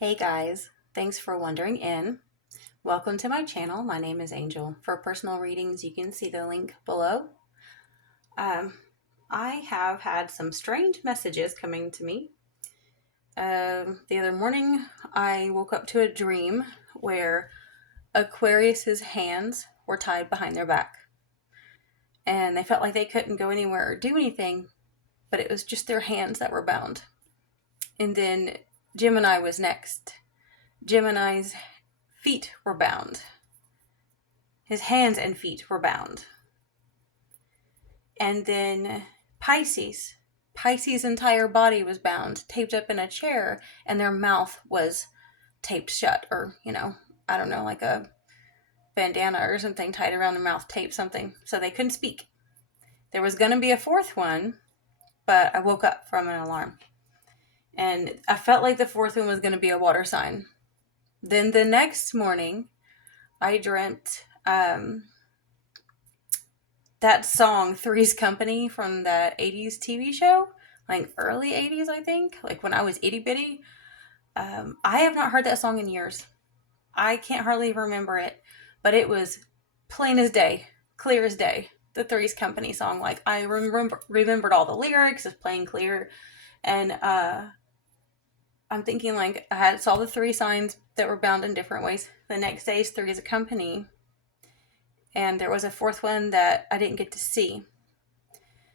Hey guys, thanks for wandering in. Welcome to my channel. My name is Angel. For personal readings, you can see the link below. Um, I have had some strange messages coming to me. The other morning, I woke up to a dream where Aquarius's hands were tied behind their back, and they felt like they couldn't go anywhere or do anything, but it was just their hands that were bound. And then Gemini was next. Gemini's feet were bound. His hands and feet were bound. And then Pisces' entire body was bound, taped up in a chair, and their mouth was taped shut, or, I don't know, like a bandana or something tied around their mouth, taped something, so they couldn't speak. There was going to be a fourth one, but I woke up from an alarm. And I felt like the fourth one was going to be a water sign. Then the next morning, I dreamt that song Three's Company from that 80s TV show, like early 80s, I think, like when I was itty bitty. I have not heard that song in years. I can't hardly remember it, but it was plain as day, clear as day. The Three's Company song, like I remembered all the lyrics, it's plain clear, and I'm thinking like saw the three signs that were bound in different ways. The next day is Three is a Company, and there was a fourth one that I didn't get to see.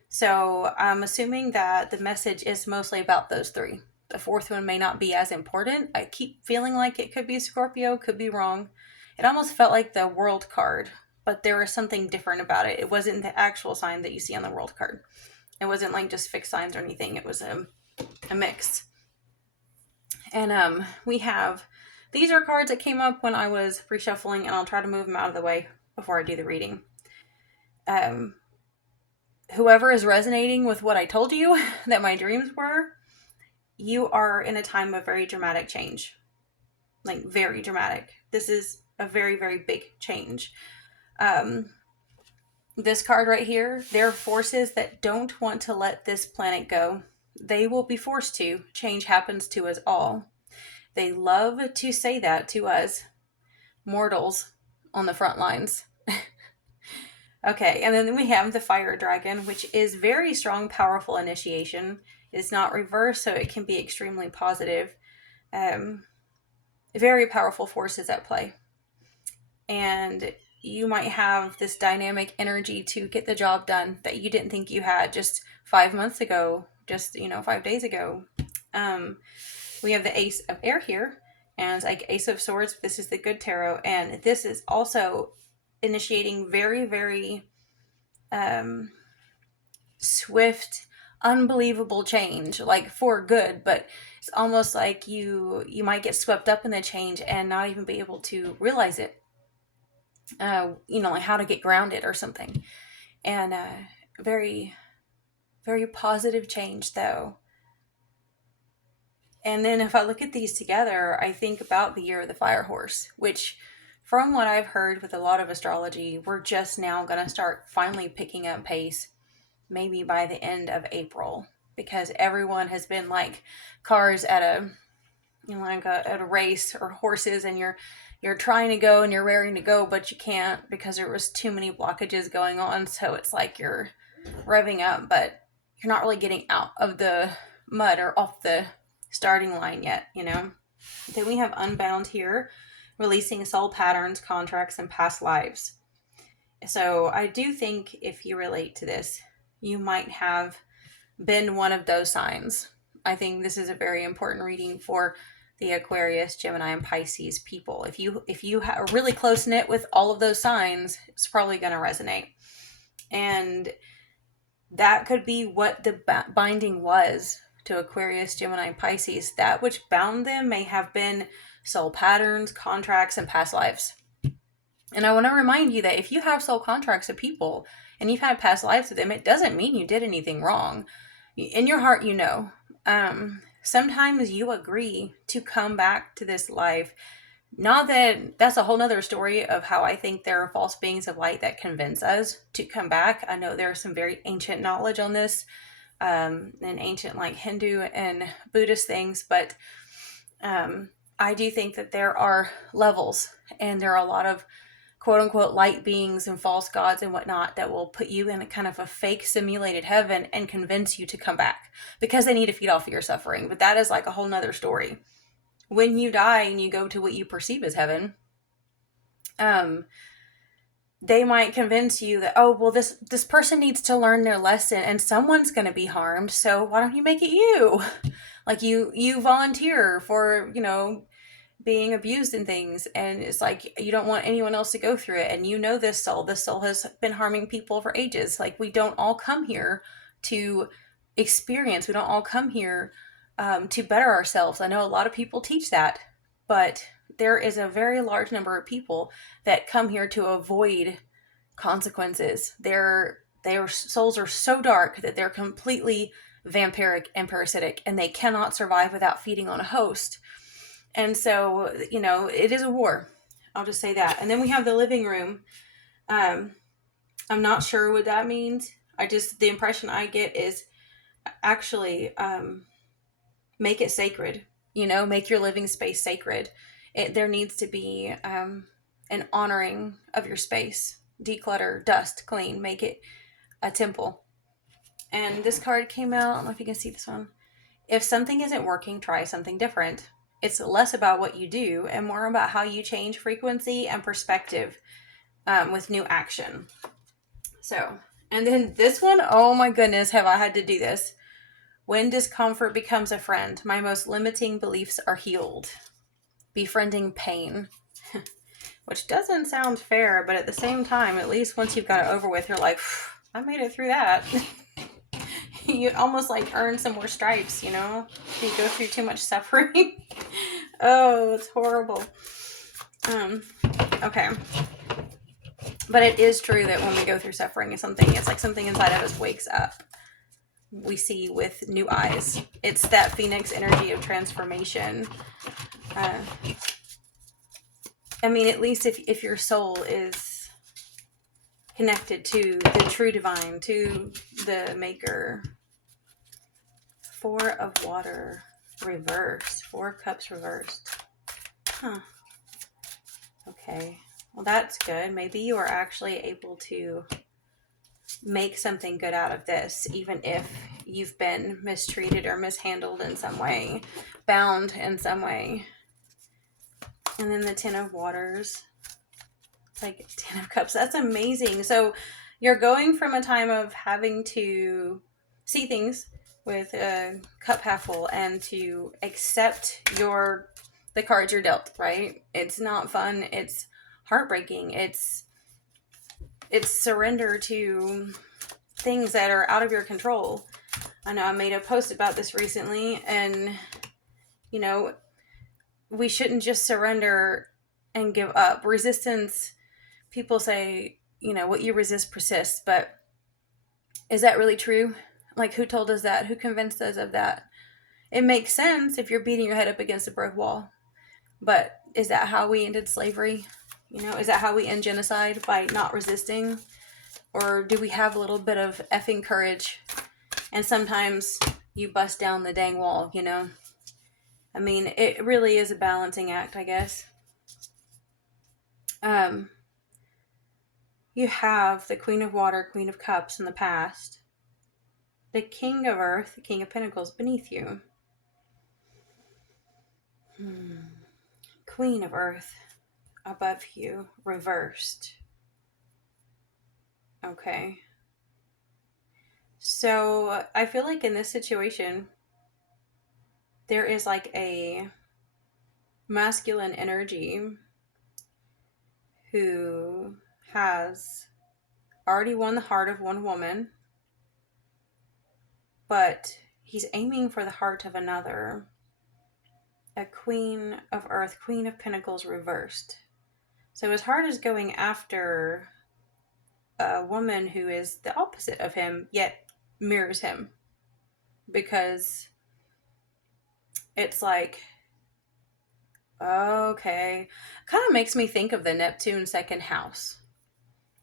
So I'm assuming that the message is mostly about those three. The fourth one may not be as important. I keep feeling like it could be Scorpio, could be wrong. It almost felt like the World card, but there was something different about it. It wasn't the actual sign that you see on the World card. It wasn't like just fixed signs or anything. It was a mix. And these are cards that came up when I was reshuffling, and I'll try to move them out of the way before I do the reading. Whoever is resonating with what I told you that my dreams were, you are in a time of very dramatic change. Like very dramatic. This is a very, very big change. This card right here, there are forces that don't want to let this planet go. They will be forced to. Change happens to us all. They love to say that to us, mortals on the front lines. Okay, and then we have the fire dragon, which is very strong, powerful initiation. It's not reversed, so it can be extremely positive. Very powerful forces at play. And you might have this dynamic energy to get the job done that you didn't think you had just 5 months ago, just, 5 days ago. We have the Ace of Air here, and like Ace of Swords, this is the good tarot, and this is also initiating very, very swift, unbelievable change, like for good, but it's almost like you might get swept up in the change and not even be able to realize it. Like how to get grounded or something. And very, very positive change though. And then if I look at these together, I think about the year of the fire horse, which from what I've heard with a lot of astrology, we're just now going to start finally picking up pace, maybe by the end of April, because everyone has been like cars at a, at a race, or horses, and you're trying to go and you're raring to go, but you can't because there was too many blockages going on. So it's like you're revving up, but you're not really getting out of the mud or off the starting line yet, Then we have Unbound here, releasing soul patterns, contracts, and past lives. So I do think if you relate to this, you might have been one of those signs. I think this is a very important reading for the Aquarius, Gemini, and Pisces people. If you are really close knit with all of those signs, it's probably going to resonate. And that could be what the binding was to Aquarius, Gemini, and Pisces. That which bound them may have been soul patterns, contracts, and past lives. And I want to remind you that if you have soul contracts with people and you've had past lives with them, it doesn't mean you did anything wrong. In your heart, sometimes you agree to come back to this life. Not that that's a whole nother story of how I think there are false beings of light that convince us to come back. I know there's some very ancient knowledge on this, and ancient like Hindu and Buddhist things, but I do think that there are levels, and there are a lot of quote unquote light beings and false gods and whatnot that will put you in a kind of a fake simulated heaven and convince you to come back because they need to feed off of your suffering. But that is like a whole nother story. When you die and you go to what you perceive as heaven, um, they might convince you that, oh, well, this person needs to learn their lesson and someone's going to be harmed, so why don't you make it you? Like you volunteer for, being abused and things, and it's like you don't want anyone else to go through it, and this soul has been harming people for ages. Like, we don't all come here to experience, we don't all come here to better ourselves. I know a lot of people teach that, but there is a very large number of people that come here to avoid consequences. Their souls are so dark that they're completely vampiric and parasitic, and they cannot survive without feeding on a host. And so, it is a war. I'll just say that. And then we have the living room. I'm not sure what that means. The impression I get is actually make it sacred. Make your living space sacred. There needs to be an honoring of your space. Declutter, dust, clean, make it a temple. And this card came out. I don't know if you can see this one. If something isn't working, try something different. It's less about what you do and more about how you change frequency and perspective with new action. So, and then this one, oh my goodness, have I had to do this. When discomfort becomes a friend, my most limiting beliefs are healed. Befriending pain. Which doesn't sound fair, but at the same time, at least once you've got it over with, you're like, I made it through that. You almost like earn some more stripes, you go through too much suffering. Oh, it's horrible. Okay. But it is true that when we go through suffering, it's like something inside of us wakes up. We see with new eyes. It's that phoenix energy of transformation. At least if your soul is connected to the true divine, to the maker. 4 of water reversed. 4 cups reversed. Huh. Okay. Well, that's good. Maybe you are actually able to make something good out of this, even if you've been mistreated or mishandled in some way, bound in some way. And then the 10 of waters. It's like 10 of cups. That's amazing. So you're going from a time of having to see things with a cup half full and to accept the cards you're dealt, right? It's not fun. It's heartbreaking. It's surrender to things that are out of your control. I know I made a post about this recently, and we shouldn't just surrender and give up. Resistance, people say, what you resist persists, but is that really true? Like, who told us that? Who convinced us of that? It makes sense if you're beating your head up against a brick wall. But is that how we ended slavery? Is that how we end genocide? By not resisting? Or do we have a little bit of effing courage? And sometimes you bust down the dang wall, It really is a balancing act, I guess. You have the Queen of Water, Queen of Cups in the past. The King of Earth, the King of Pentacles beneath you. Queen of Earth above you, reversed. Okay. So I feel like in this situation, there is like a masculine energy who has already won the heart of one woman, but he's aiming for the heart of another. A Queen of Earth, Queen of Pentacles reversed. So his heart is going after a woman who is the opposite of him, yet mirrors him. Because it's like, okay. Kind of makes me think of the Neptune second house.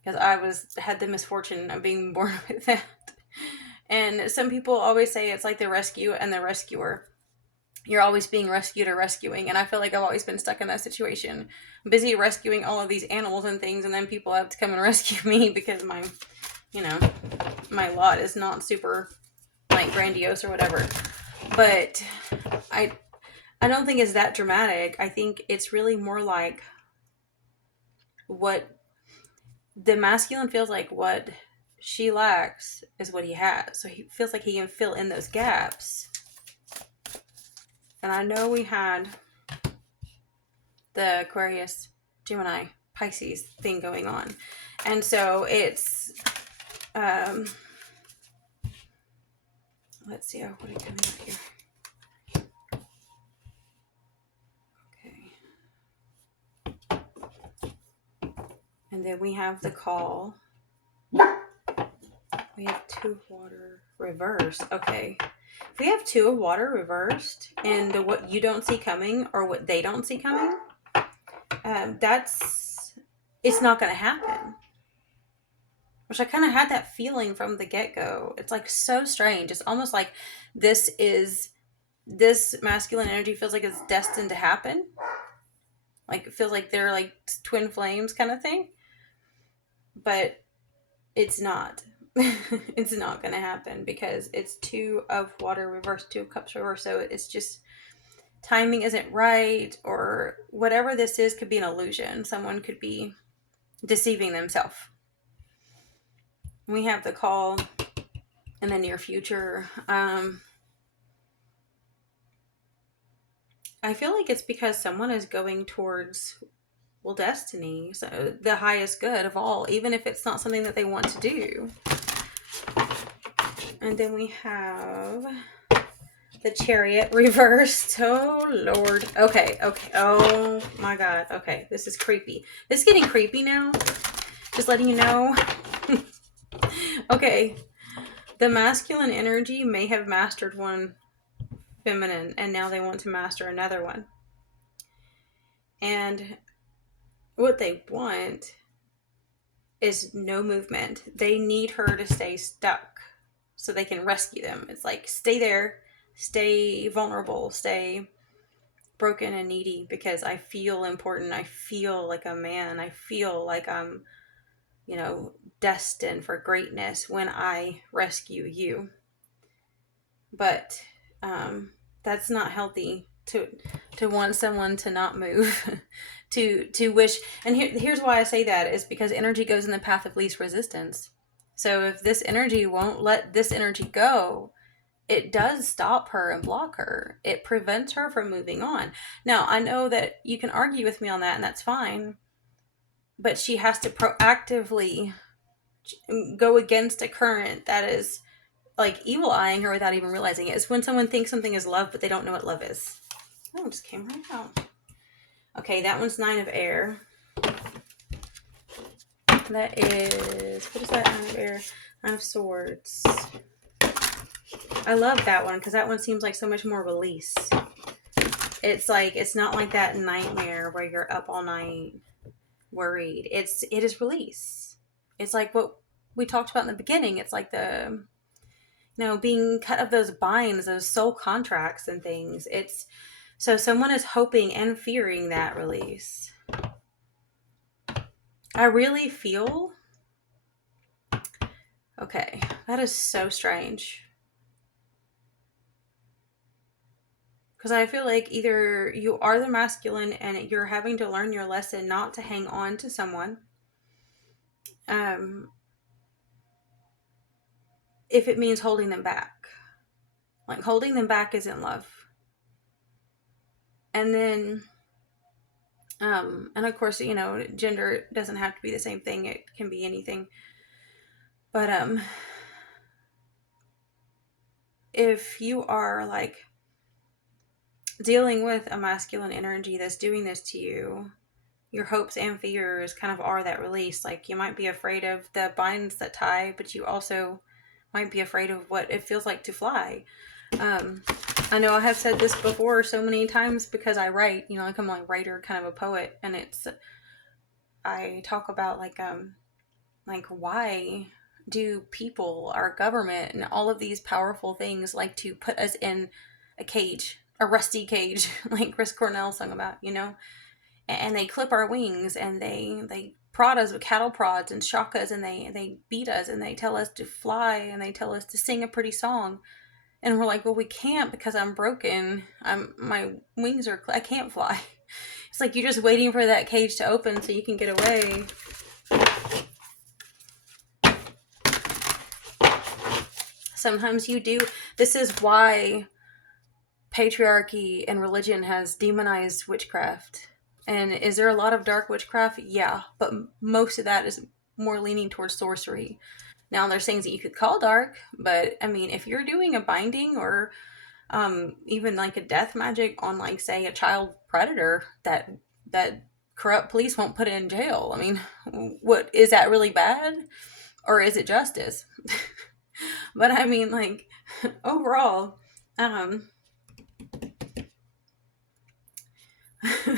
Because I had the misfortune of being born with that. And some people always say it's like the rescue and the rescuer. you're always being rescued or rescuing. And I feel like I've always been stuck in that situation. I'm busy rescuing all of these animals and things, and then people have to come and rescue me because my, you know, my lot is not super like grandiose or whatever. But I I don't think it's that dramatic. I think it's really more like what the masculine feels like what she lacks is what he has. So he feels like he can fill in those gaps. And I know we had the Aquarius Gemini Pisces thing going on. And so it's let's see, what are you coming out here? Okay. And then we have the call. We have 2 of water reversed. Okay. If we have 2 of water reversed and what you don't see coming or what they don't see coming, it's not going to happen. Which I kind of had that feeling from the get-go. It's like so strange. It's almost like this masculine energy feels like it's destined to happen. Like it feels like they're like twin flames kind of thing. But it's not. It's not going to happen because it's 2 of water reversed, 2 of cups reversed. So it's just timing isn't right, or whatever this is could be an illusion. Someone could be deceiving themselves. We have the call in the near future. I feel like it's because someone is going towards, well, destiny, so the highest good of all, even if it's not something that they want to do. And then we have the Chariot reversed. Oh, Lord. Okay. Oh, my God. Okay, this is creepy. This is getting creepy now. Just letting you know. Okay. The masculine energy may have mastered one feminine, and now they want to master another one. And what they want is no movement. They need her to stay stuck so they can rescue them. It's like, stay there, stay vulnerable, stay broken and needy because I feel important. I feel like a man. I feel like I'm, destined for greatness when I rescue you. But that's not healthy to want someone to not move, to wish. And here's why I say that is because energy goes in the path of least resistance. So if this energy won't let this energy go, it does stop her and block her. It prevents her from moving on. Now, I know that you can argue with me on that, and that's fine. But she has to proactively go against a current that is like evil eyeing her without even realizing it. It's when someone thinks something is love, but they don't know what love is. Oh, it just came right out. Okay, that one's 9 of air. That is, what is that 9 of air? 9 of swords. I love that one because that one seems like so much more release. It's like, it's not like that nightmare where you're up all night worried. It is release. It's like what we talked about in the beginning. It's like the, being cut of those binds, those soul contracts and things. It's so someone is hoping and fearing that release. I really feel, okay, that is so strange. Because I feel like either you are the masculine and you're having to learn your lesson not to hang on to someone. If it means holding them back. Like, holding them back isn't love. And then, and of course, gender doesn't have to be the same thing. It can be anything. But, if you are, like, dealing with a masculine energy that's doing this to you, your hopes and fears kind of are that release. Like, you might be afraid of the binds that tie, but you also might be afraid of what it feels like to fly. I know I have said this before so many times because I write, like I'm a writer, kind of a poet, and I talk about like why do people, our government, and all of these powerful things like to put us in a cage a rusty cage, like Chris Cornell sung about, and they clip our wings, and they prod us with cattle prods and shock us, and they beat us, and they tell us to fly, and they tell us to sing a pretty song, and we're like, well, we can't because I'm broken. My wings are I can't fly. It's like you're just waiting for that cage to open so you can get away. Sometimes you do. This is why patriarchy and religion has demonized witchcraft. And is there a lot of dark witchcraft? Yeah, but most of that is more leaning towards sorcery. Now, there's things that you could call dark, but I mean, if you're doing a binding or even like a death magic on, like, say, a child predator that corrupt police won't put in jail, I mean, what is that really bad, or is it justice? But I mean, like, overall, um,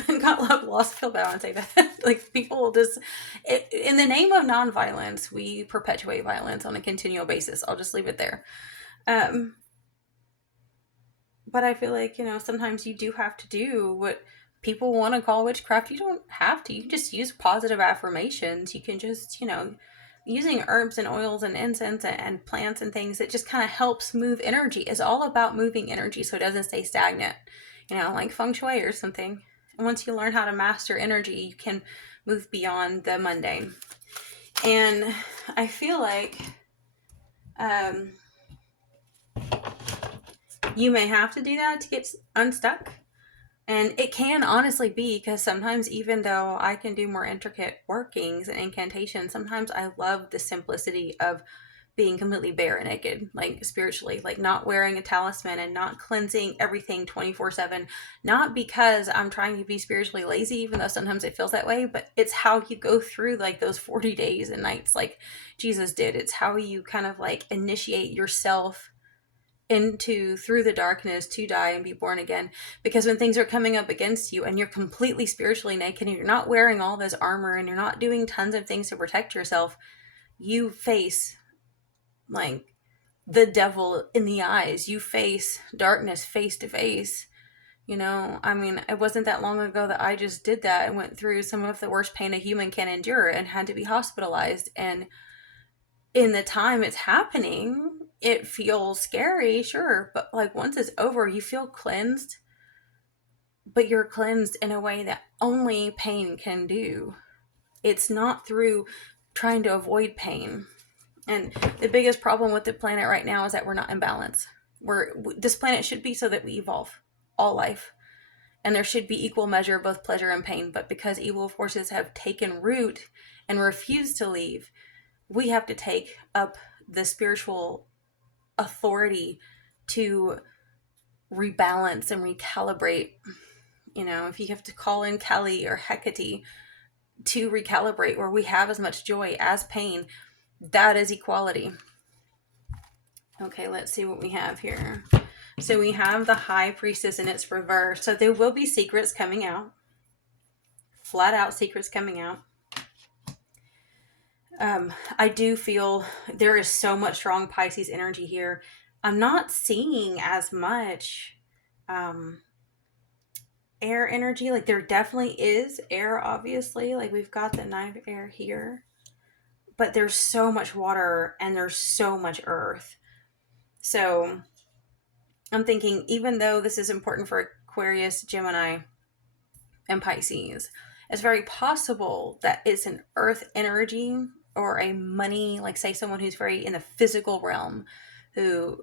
got love lost, feel bad when I say that. Like, people just, in the name of nonviolence, we perpetuate violence on a continual basis. I'll just leave it there. Um, but I feel like, sometimes you do have to do what people want to call witchcraft. You don't have to. You can just use positive affirmations. You can just, using herbs and oils and incense and plants and things that just kind of helps move energy. It's all about moving energy so it doesn't stay stagnant, like feng shui or something. And once you learn how to master energy, you can move beyond the mundane. And I feel like um, you may have to do that to get unstuck. And it can honestly be, because sometimes, even though I can do more intricate workings and incantations, sometimes I love the simplicity of being completely bare and naked, like spiritually, like not wearing a talisman and not cleansing everything 24/7. Not because I'm trying to be spiritually lazy, even though sometimes it feels that way, but it's how you go through like those 40 days and nights like Jesus did. It's how you kind of like initiate yourself into through the darkness to die and be born again. Because when things are coming up against you and you're completely spiritually naked and you're not wearing all this armor and you're not doing tons of things to protect yourself, you face like the devil in the eyes. You face darkness face to face. I mean, it wasn't that long ago that I just did that and went through some of the worst pain a human can endure and had to be hospitalized. And in the time it's happening, it feels scary, sure, but like once it's over, you feel cleansed, but you're cleansed in a way that only pain can do. It's not through trying to avoid pain. And the biggest problem with the planet right now is that we're not in balance. This planet should be so that we evolve all life. And there should be equal measure of both pleasure and pain. But because evil forces have taken root and refuse to leave, we have to take up the spiritual authority to rebalance and recalibrate. If you have to call in Kali or Hecate to recalibrate where we have as much joy as pain, that is equality. Okay, let's see what we have here. So we have the High Priestess in its reverse. So there will be secrets coming out. Flat out secrets coming out. I do feel there is so much strong Pisces energy here. I'm not seeing as much air energy. Like, there definitely is air, obviously. Like, we've got the 9 of air here. But there's so much water and there's so much earth. So I'm thinking, even though this is important for Aquarius, Gemini, and Pisces, it's very possible that it's an earth energy or a money, like say someone who's very in the physical realm, who,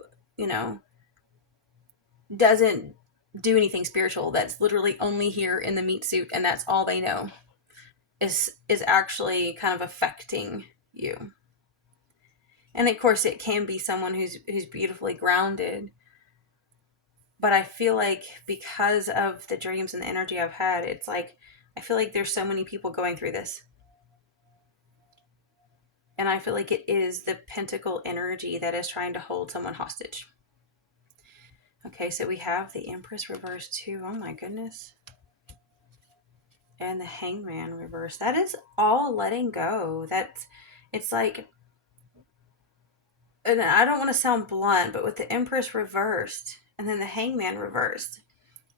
doesn't do anything spiritual, that's literally only here in the meat suit and that's all they know, is actually kind of affecting you. And of course it can be someone who's beautifully grounded. But I feel like because of the dreams and the energy I've had, it's like I feel like there's so many people going through this. And I feel like it is the pentacle energy that is trying to hold someone hostage. Okay, so we have the Empress reversed too. Oh my goodness. And the Hangman reversed. That is all letting go. It's like, and I don't want to sound blunt, but with the Empress reversed and then the Hangman reversed,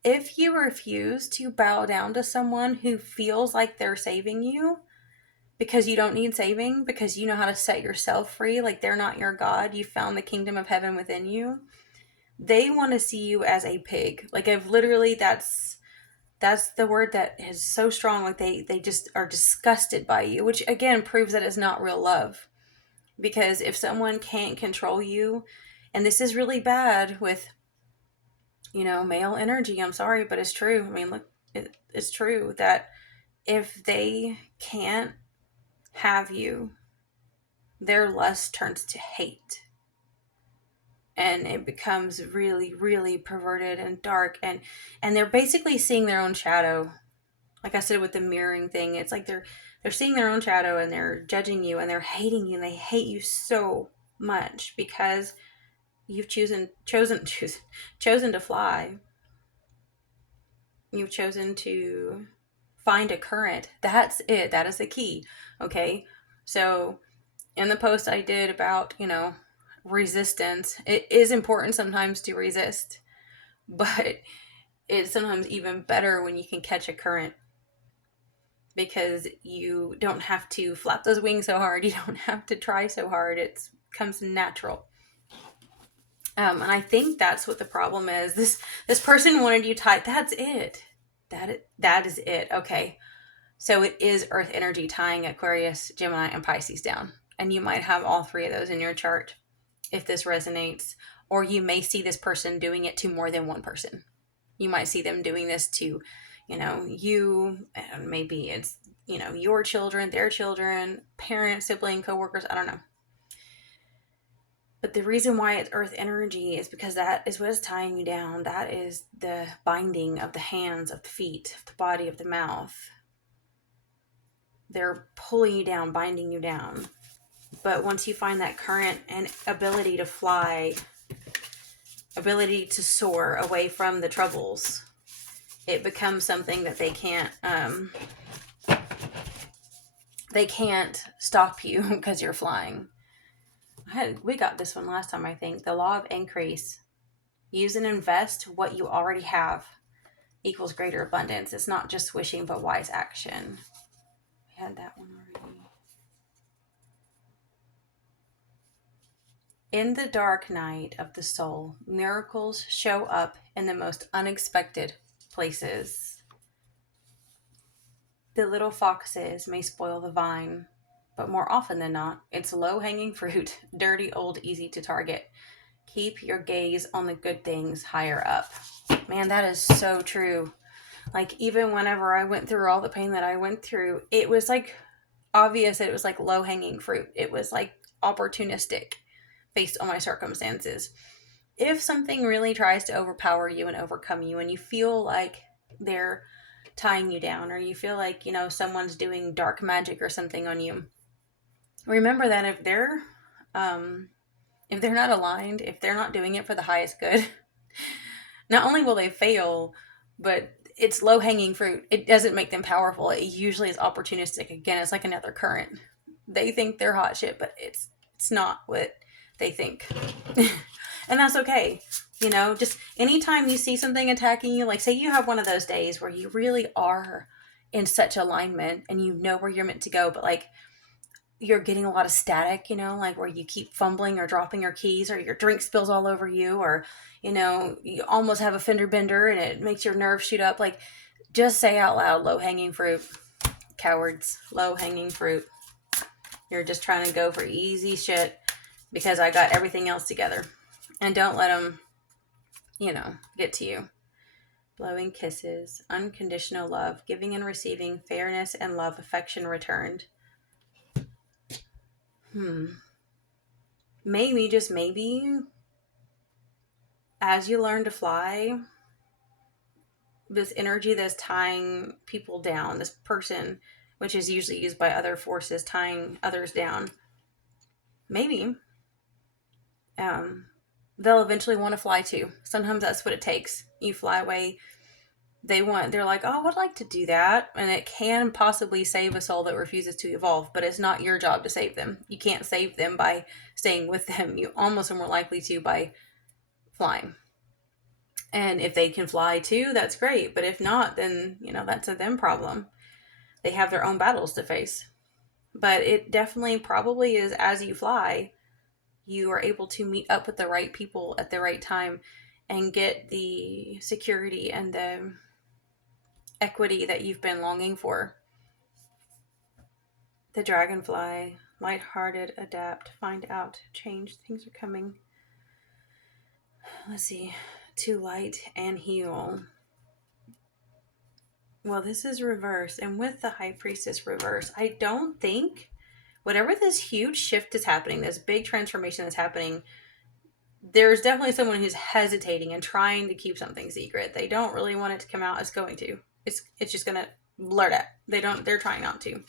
If you refuse to bow down to someone who feels like they're saving you, because you don't need saving, because you know how to set yourself free, like they're not your God, you found the kingdom of heaven within you, they want to see you as a pig. Like, I've literally, that's the word that is so strong. Like, they just are disgusted by you, which again proves that it's not real love. Because if someone can't control you, and this is really bad with, male energy, I'm sorry, but it's true. I mean, look, it's true that if they can't have you, their lust turns to hate, and it becomes really, really perverted and dark, and they're basically seeing their own shadow. Like I said with the mirroring thing, it's like they're seeing their own shadow, and they're judging you, and they're hating you, and they hate you so much because you've chosen to fly. You've chosen to find a current. That's it. That is the key. Okay. So in the post I did about, resistance, it is important sometimes to resist, but it's sometimes even better when you can catch a current, because you don't have to flap those wings so hard. You don't have to try so hard. It comes natural. And I think that's what the problem is. This person wanted you tight. That's it. That is it. Okay. So it is Earth energy tying Aquarius, Gemini, and Pisces down. And you might have all three of those in your chart if this resonates. Or you may see this person doing it to more than one person. You might see them doing this to, you, and maybe it's, your children, their children, parents, sibling, coworkers, I don't know. But the reason why it's Earth energy is because that is what is tying you down. That is the binding of the hands, of the feet, of the body, of the mouth. They're pulling you down, binding you down. But once you find that current and ability to fly, ability to soar away from the troubles, it becomes something that they can't stop you because you're flying. We got this one last time, I think. The law of increase. Use and invest what you already have equals greater abundance. It's not just wishing, but wise action. We had that one already. In the dark night of the soul, miracles show up in the most unexpected places. The little foxes may spoil the vine, but more often than not, it's low-hanging fruit, dirty, old, easy to target. Keep your gaze on the good things higher up. Man, that is so true. Like, even whenever I went through all the pain that I went through, it was like obvious. It was like low-hanging fruit. It was like opportunistic based on my circumstances. If something really tries to overpower you and overcome you, and you feel like they're tying you down, or you feel like, someone's doing dark magic or something on you, remember that if they're not aligned, if they're not doing it for the highest good, not only will they fail, but it's low-hanging fruit. It doesn't make them powerful. It usually is opportunistic. Again, it's like another current. They think they're hot shit, but it's not what they think. And that's okay. Just anytime you see something attacking you, like say you have one of those days where you really are in such alignment and you know where you're meant to go, but like you're getting a lot of static, like where you keep fumbling or dropping your keys, or your drink spills all over you, or, you almost have a fender bender and it makes your nerves shoot up. Like, just say out loud, low-hanging fruit. Cowards, low-hanging fruit. You're just trying to go for easy shit because I got everything else together. And don't let them, get to you. Blowing kisses, unconditional love, giving and receiving, fairness and love, affection returned. Maybe, just maybe, as you learn to fly, this energy that's tying people down, this person, which is usually used by other forces, tying others down, maybe they'll eventually want to fly too. Sometimes that's what it takes. You fly away. They're like, oh, I'd like to do that. And it can possibly save a soul that refuses to evolve, but it's not your job to save them. You can't save them by staying with them. You almost are more likely to by flying. And if they can fly too, that's great. But if not, then, that's a them problem. They have their own battles to face. But it definitely probably is, as you fly, you are able to meet up with the right people at the right time and get the security and the equity that you've been longing for. The dragonfly, lighthearted, adapt, find out, change, things are coming. Let's see, to light and heal. Well, this is reverse, and with the high priestess reverse, I don't think whatever this huge shift is happening, this big transformation that's happening, there's definitely someone who's hesitating and trying to keep something secret. They don't really want it to come out. It's going to. It's just gonna blurt out. They're trying not to.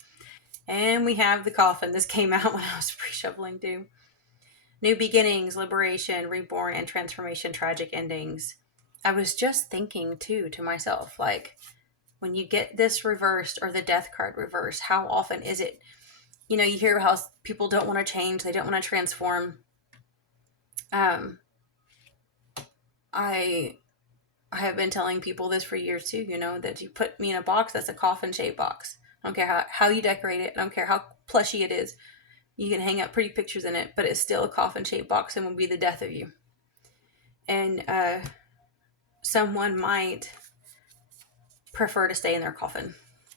And we have the coffin. This came out when I was pre-shoveling too. New beginnings, liberation, reborn, and transformation, tragic endings. I was just thinking too to myself, like, when you get this reversed or the death card reversed, how often is it? You hear how people don't want to change, they don't want to transform. I have been telling people this for years too, that you put me in a box that's a coffin shaped box. I don't care how you decorate it. I don't care how plushy it is. You can hang up pretty pictures in it, but it's still a coffin shaped box and will be the death of you. And someone might prefer to stay in their coffin.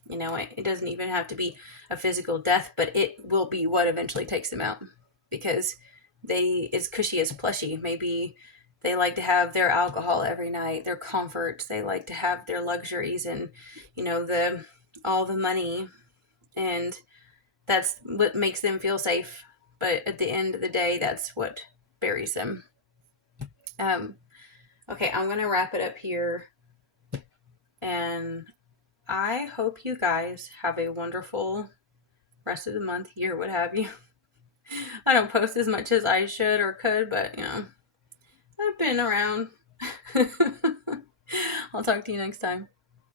It doesn't even have to be a physical death, but it will be what eventually takes them out, because it's cushy as plushy. Maybe they like to have their alcohol every night, their comforts. They like to have their luxuries and, all the money. And that's what makes them feel safe. But at the end of the day, that's what buries them. Okay, I'm going to wrap it up here. And I hope you guys have a wonderful rest of the month, year, what have you. I don't post as much as I should or could, but, I've been around. I'll talk to you next time.